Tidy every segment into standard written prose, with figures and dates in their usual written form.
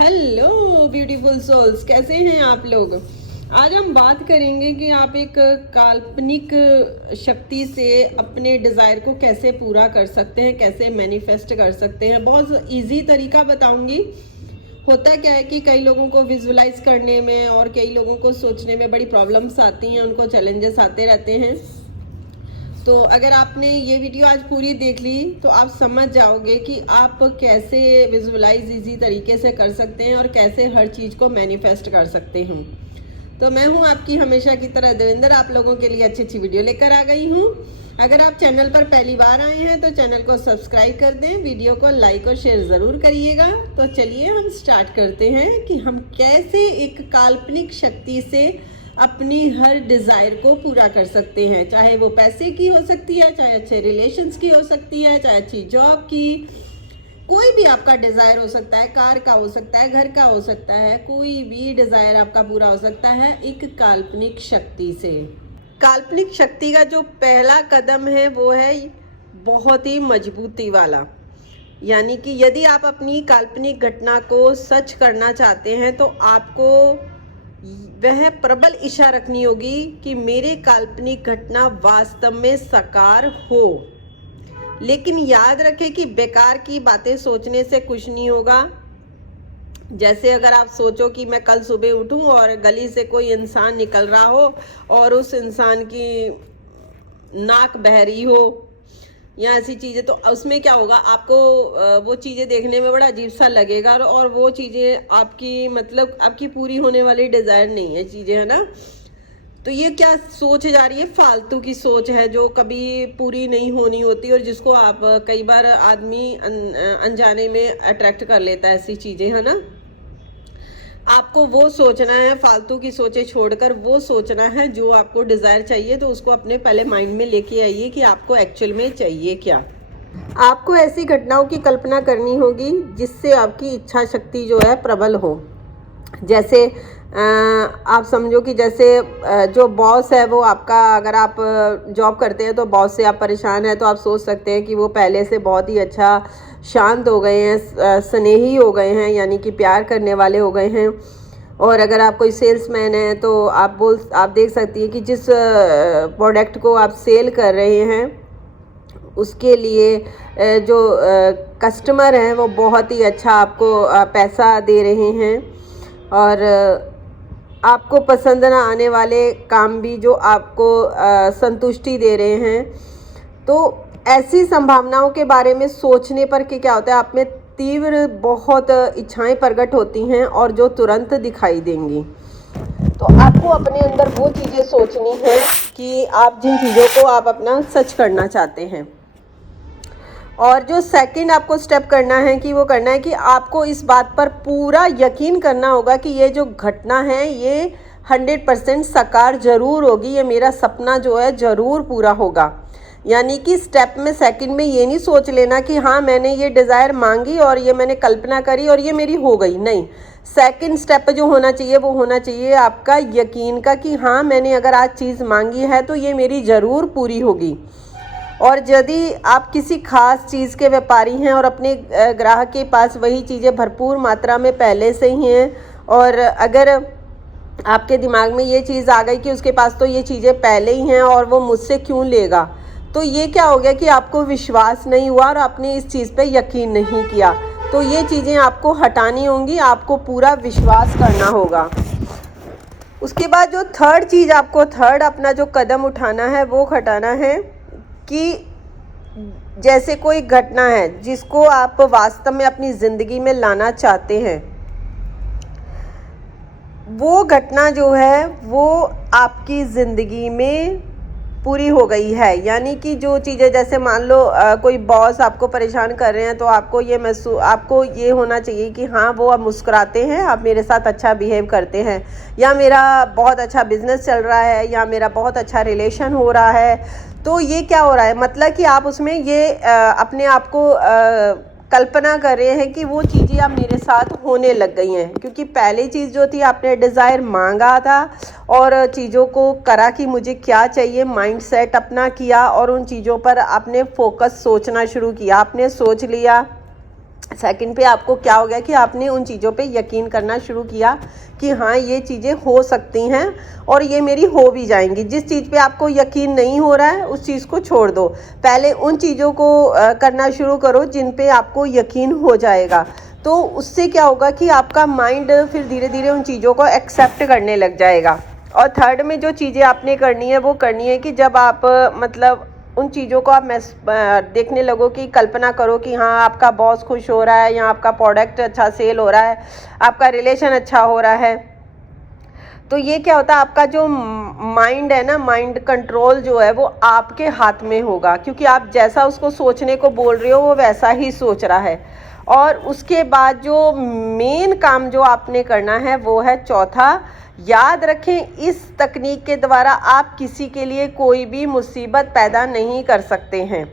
Hello beautiful souls, कैसे हैं आप लोग। आज हम बात करेंगे कि आप एक काल्पनिक शक्ति से अपने डिज़ायर को कैसे पूरा कर सकते हैं, कैसे मैनिफेस्ट कर सकते हैं। बहुत इजी तरीका बताऊंगी। होता क्या है कि कई लोगों को विजुलाइज करने में और कई लोगों को सोचने में बड़ी प्रॉब्लम्स आती हैं, उनको चैलेंजेस आते रहते हैं। तो अगर आपने ये वीडियो आज पूरी देख ली तो आप समझ जाओगे कि आप कैसे विजुअलाइज इजी तरीके से कर सकते हैं और कैसे हर चीज़ को मैनिफेस्ट कर सकते हैं। तो मैं हूँ आपकी हमेशा की तरह देवेंद्र, आप लोगों के लिए अच्छी अच्छी वीडियो लेकर आ गई हूँ। अगर आप चैनल पर पहली बार आए हैं तो चैनल को सब्सक्राइब कर दें, वीडियो को लाइक और शेयर ज़रूर करिएगा। तो चलिए हम स्टार्ट करते हैं कि हम कैसे एक काल्पनिक शक्ति से अपनी हर डिज़ायर को पूरा कर सकते हैं। चाहे वो पैसे की हो सकती है, चाहे अच्छे रिलेशंस की हो सकती है, चाहे अच्छी जॉब की, कोई भी आपका डिज़ायर हो सकता है। कार का हो सकता है, घर का हो सकता है, कोई भी डिज़ायर आपका पूरा हो सकता है एक काल्पनिक शक्ति से। काल्पनिक शक्ति का जो पहला कदम है वो है बहुत ही मजबूती वाला। यानी कि यदि आप अपनी काल्पनिक घटना को सच करना चाहते हैं तो आपको वह प्रबल इच्छा रखनी होगी कि मेरे काल्पनिक घटना वास्तव में साकार हो। लेकिन याद रखें कि बेकार की बातें सोचने से कुछ नहीं होगा। जैसे अगर आप सोचो कि मैं कल सुबह उठूं और गली से कोई इंसान निकल रहा हो और उस इंसान की नाक बह रही हो या ऐसी चीज़ें, तो उसमें क्या होगा, आपको वो चीज़ें देखने में बड़ा अजीब सा लगेगा और वो चीज़ें आपकी मतलब आपकी पूरी होने वाली डिज़ायर नहीं है चीज़ें, है ना। तो ये क्या सोच जा रही है, फालतू की सोच है जो कभी पूरी नहीं होनी होती और जिसको आप कई बार आदमी अनजाने में अट्रैक्ट कर लेता है ऐसी चीज़ें, है ना। आपको वो सोचना है, फालतू की सोचें छोड़कर वो सोचना है जो आपको डिज़ायर चाहिए। तो उसको अपने पहले माइंड में लेके आइए कि आपको एक्चुअल में चाहिए क्या। आपको ऐसी घटनाओं की कल्पना करनी होगी जिससे आपकी इच्छा शक्ति जो है प्रबल हो। जैसे आप समझो कि जैसे जो बॉस है वो आपका, अगर आप जॉब करते हैं तो बॉस से आप परेशान हैं तो आप सोच सकते हैं कि वो पहले से बहुत ही अच्छा शांत हो गए हैं, स्नेही हो गए हैं, यानी कि प्यार करने वाले हो गए हैं। और अगर आप कोई सेल्समैन है तो आप देख सकती हैं कि जिस प्रोडक्ट को आप सेल कर रहे हैं उसके लिए जो कस्टमर हैं वो बहुत ही अच्छा आपको पैसा दे रहे हैं और आपको पसंद ना आने वाले काम भी जो आपको संतुष्टि दे रहे हैं। तो ऐसी संभावनाओं के बारे में सोचने पर कि क्या होता है, आप में तीव्र बहुत इच्छाएं प्रकट होती हैं और जो तुरंत दिखाई देंगी। तो आपको अपने अंदर वो चीज़ें सोचनी है कि आप जिन चीज़ों को आप अपना सच करना चाहते हैं। और जो सेकंड आपको स्टेप करना है कि वो करना है कि आपको इस बात पर पूरा यकीन करना होगा कि ये जो घटना है ये 100% साकार ज़रूर होगी, ये मेरा सपना जो है ज़रूर पूरा होगा। यानी कि स्टेप में सेकंड में ये नहीं सोच लेना कि हाँ मैंने ये डिज़ायर मांगी और ये मैंने कल्पना करी और ये मेरी हो गई। नहीं, सेकंड स्टेप जो होना चाहिए वो होना चाहिए आपका यकीन का कि हाँ मैंने अगर आज चीज़ मांगी है तो ये मेरी ज़रूर पूरी होगी। और यदि आप किसी खास चीज़ के व्यापारी हैं और अपने ग्राहक के पास वही चीज़ें भरपूर मात्रा में पहले से ही हैं और अगर आपके दिमाग में ये चीज़ आ गई कि उसके पास तो ये चीज़ें पहले ही हैं और वो मुझसे क्यों लेगा, तो ये क्या हो गया कि आपको विश्वास नहीं हुआ और आपने इस चीज़ पे यकीन नहीं किया। तो ये चीज़ें आपको हटानी होंगी, आपको पूरा विश्वास करना होगा। उसके बाद जो थर्ड अपना जो कदम उठाना है वो हटाना है कि जैसे कोई घटना है जिसको आप वास्तव में अपनी ज़िंदगी में लाना चाहते हैं, वो घटना जो है वो आपकी ज़िंदगी में पूरी हो गई है। यानी कि जो चीज़ें, जैसे मान लो कोई बॉस आपको परेशान कर रहे हैं तो आपको ये होना चाहिए कि हाँ वो अब मुस्कुराते हैं, आप मेरे साथ अच्छा बिहेव करते हैं, या मेरा बहुत अच्छा बिजनेस चल रहा है, या मेरा बहुत अच्छा रिलेशन हो रहा है। तो ये क्या हो रहा है, मतलब कि आप उसमें ये अपने आप को कल्पना कर रहे हैं कि वो चीज़ें अब मेरे साथ होने लग गई हैं, क्योंकि पहली चीज़ जो थी आपने डिज़ायर मांगा था और चीज़ों को करा कि मुझे क्या चाहिए, माइंडसेट अपना किया और उन चीज़ों पर आपने फोकस सोचना शुरू किया। आपने सोच लिया सेकंड पे आपको क्या हो गया कि आपने उन चीज़ों पे यकीन करना शुरू किया कि हाँ ये चीज़ें हो सकती हैं और ये मेरी हो भी जाएंगी। जिस चीज़ पे आपको यकीन नहीं हो रहा है उस चीज़ को छोड़ दो, पहले उन चीज़ों को करना शुरू करो जिन पे आपको यकीन हो जाएगा। तो उससे क्या होगा कि आपका माइंड फिर धीरे धीरे उन चीज़ों को एक्सेप्ट करने लग जाएगा। और थर्ड में जो चीज़ें आपने करनी है वो करनी है कि जब आप मतलब उन चीज़ों को आप देखने लगो कि कल्पना करो कि हाँ आपका बॉस खुश हो रहा है या आपका प्रोडक्ट अच्छा सेल हो रहा है, आपका रिलेशन अच्छा हो रहा है, तो ये क्या होता है आपका जो माइंड है ना, माइंड कंट्रोल जो है वो आपके हाथ में होगा, क्योंकि आप जैसा उसको सोचने को बोल रहे हो वो वैसा ही सोच रहा है। और उसके बाद जो मेन काम जो आपने करना है वो है चौथा, याद रखें इस तकनीक के द्वारा आप किसी के लिए कोई भी मुसीबत पैदा नहीं कर सकते हैं।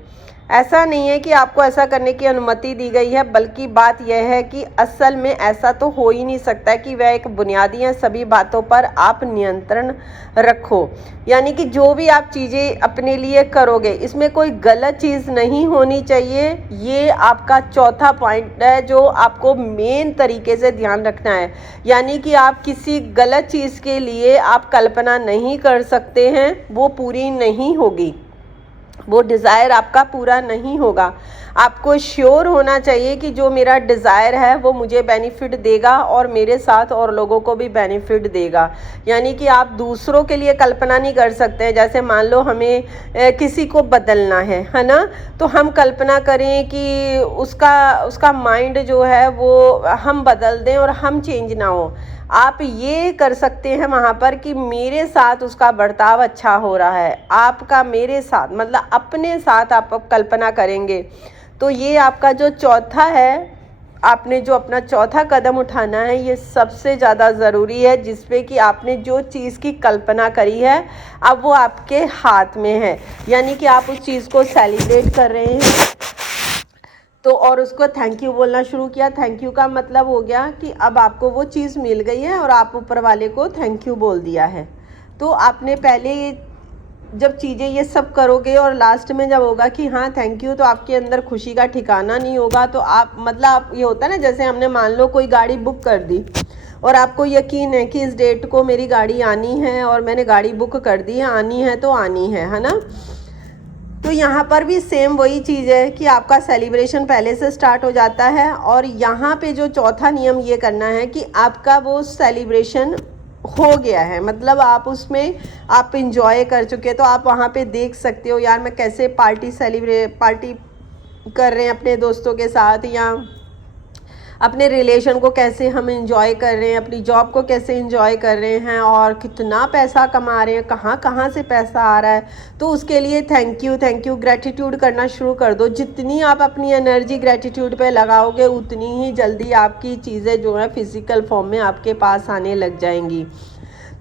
ऐसा नहीं है कि आपको ऐसा करने की अनुमति दी गई है, बल्कि बात यह है कि असल में ऐसा तो हो ही नहीं सकता कि वह एक बुनियादी है, सभी बातों पर आप नियंत्रण रखो। यानी कि जो भी आप चीज़ें अपने लिए करोगे इसमें कोई गलत चीज़ नहीं होनी चाहिए। ये आपका चौथा पॉइंट है जो आपको मेन तरीके से ध्यान रखना है। यानी कि आप किसी गलत चीज़ के लिए आप कल्पना नहीं कर सकते हैं, वो पूरी नहीं होगी, वो डिज़ायर आपका पूरा नहीं होगा। आपको श्योर होना चाहिए कि जो मेरा डिज़ायर है वो मुझे बेनिफिट देगा और मेरे साथ और लोगों को भी बेनिफिट देगा। यानी कि आप दूसरों के लिए कल्पना नहीं कर सकते हैं। जैसे मान लो हमें किसी को बदलना है ना, तो हम कल्पना करें कि उसका माइंड जो है वो हम बदल दें और हम चेंज ना हो। आप ये कर सकते हैं वहाँ पर कि मेरे साथ उसका बर्ताव अच्छा हो रहा है, आपका मेरे साथ मतलब अपने साथ आप कल्पना करेंगे। तो ये आपका जो चौथा है, आपने जो अपना चौथा कदम उठाना है ये सबसे ज़्यादा ज़रूरी है, जिसपे कि आपने जो चीज़ की कल्पना करी है अब वो आपके हाथ में है। यानी कि आप उस चीज़ को सेलिब्रेट कर रहे हैं तो और उसको थैंक यू बोलना शुरू किया। थैंक यू का मतलब हो गया कि अब आपको वो चीज़ मिल गई है और आप ऊपर वाले को थैंक यू बोल दिया है। तो आपने पहले जब चीज़ें ये सब करोगे और लास्ट में जब होगा कि हाँ थैंक यू, तो आपके अंदर खुशी का ठिकाना नहीं होगा। तो आप मतलब ये होता है ना, जैसे हमने मान लो कोई गाड़ी बुक कर दी और आपको यकीन है कि इस डेट को मेरी गाड़ी आनी है और मैंने गाड़ी बुक कर दी है, आनी है तो आनी है ना। तो यहाँ पर भी सेम वही चीज़ है कि आपका सेलिब्रेशन पहले से स्टार्ट हो जाता है। और यहाँ पे जो चौथा नियम ये करना है कि आपका वो सेलिब्रेशन हो गया है, मतलब आप उसमें आप इंजॉय कर चुके हैं। तो आप वहाँ पे देख सकते हो यार मैं कैसे पार्टी कर रहे हैं अपने दोस्तों के साथ, या अपने रिलेशन को कैसे हम इंजॉय कर रहे हैं, अपनी जॉब को कैसे इंजॉय कर रहे हैं और कितना पैसा कमा रहे हैं, कहाँ कहाँ से पैसा आ रहा है। तो उसके लिए थैंक यू ग्रैटिट्यूड करना शुरू कर दो। जितनी आप अपनी एनर्जी ग्रैटिट्यूड पे लगाओगे उतनी ही जल्दी आपकी चीज़ें जो है फिज़िकल फॉर्म में आपके पास आने लग जाएंगी।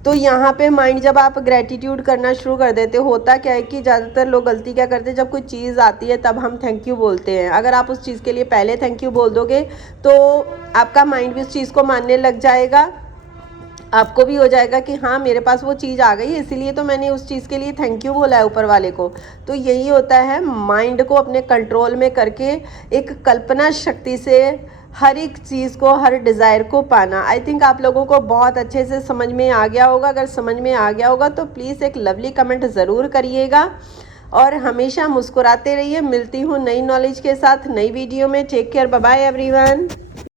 तो यहाँ पे माइंड जब आप ग्रैटिट्यूड करना शुरू कर देते हो, होता क्या है कि ज़्यादातर लोग गलती क्या करते हैं, जब कोई चीज़ आती है तब हम थैंक यू बोलते हैं। अगर आप उस चीज़ के लिए पहले थैंक यू बोल दोगे तो आपका माइंड भी उस चीज़ को मानने लग जाएगा, आपको भी हो जाएगा कि हाँ मेरे पास वो चीज़ आ गई है, इसीलिए तो मैंने उस चीज़ के लिए थैंक यू बोला है ऊपर वाले को। तो यही होता है माइंड को अपने कंट्रोल में करके एक कल्पना शक्ति से हर एक चीज़ को, हर डिज़ायर को पाना। आई थिंक आप लोगों को बहुत अच्छे से समझ में आ गया होगा। अगर समझ में आ गया होगा तो प्लीज़ एक लवली कमेंट ज़रूर करिएगा और हमेशा मुस्कुराते रहिए। मिलती हूँ नई नॉलेज के साथ नई वीडियो में। Take care, bye bye everyone.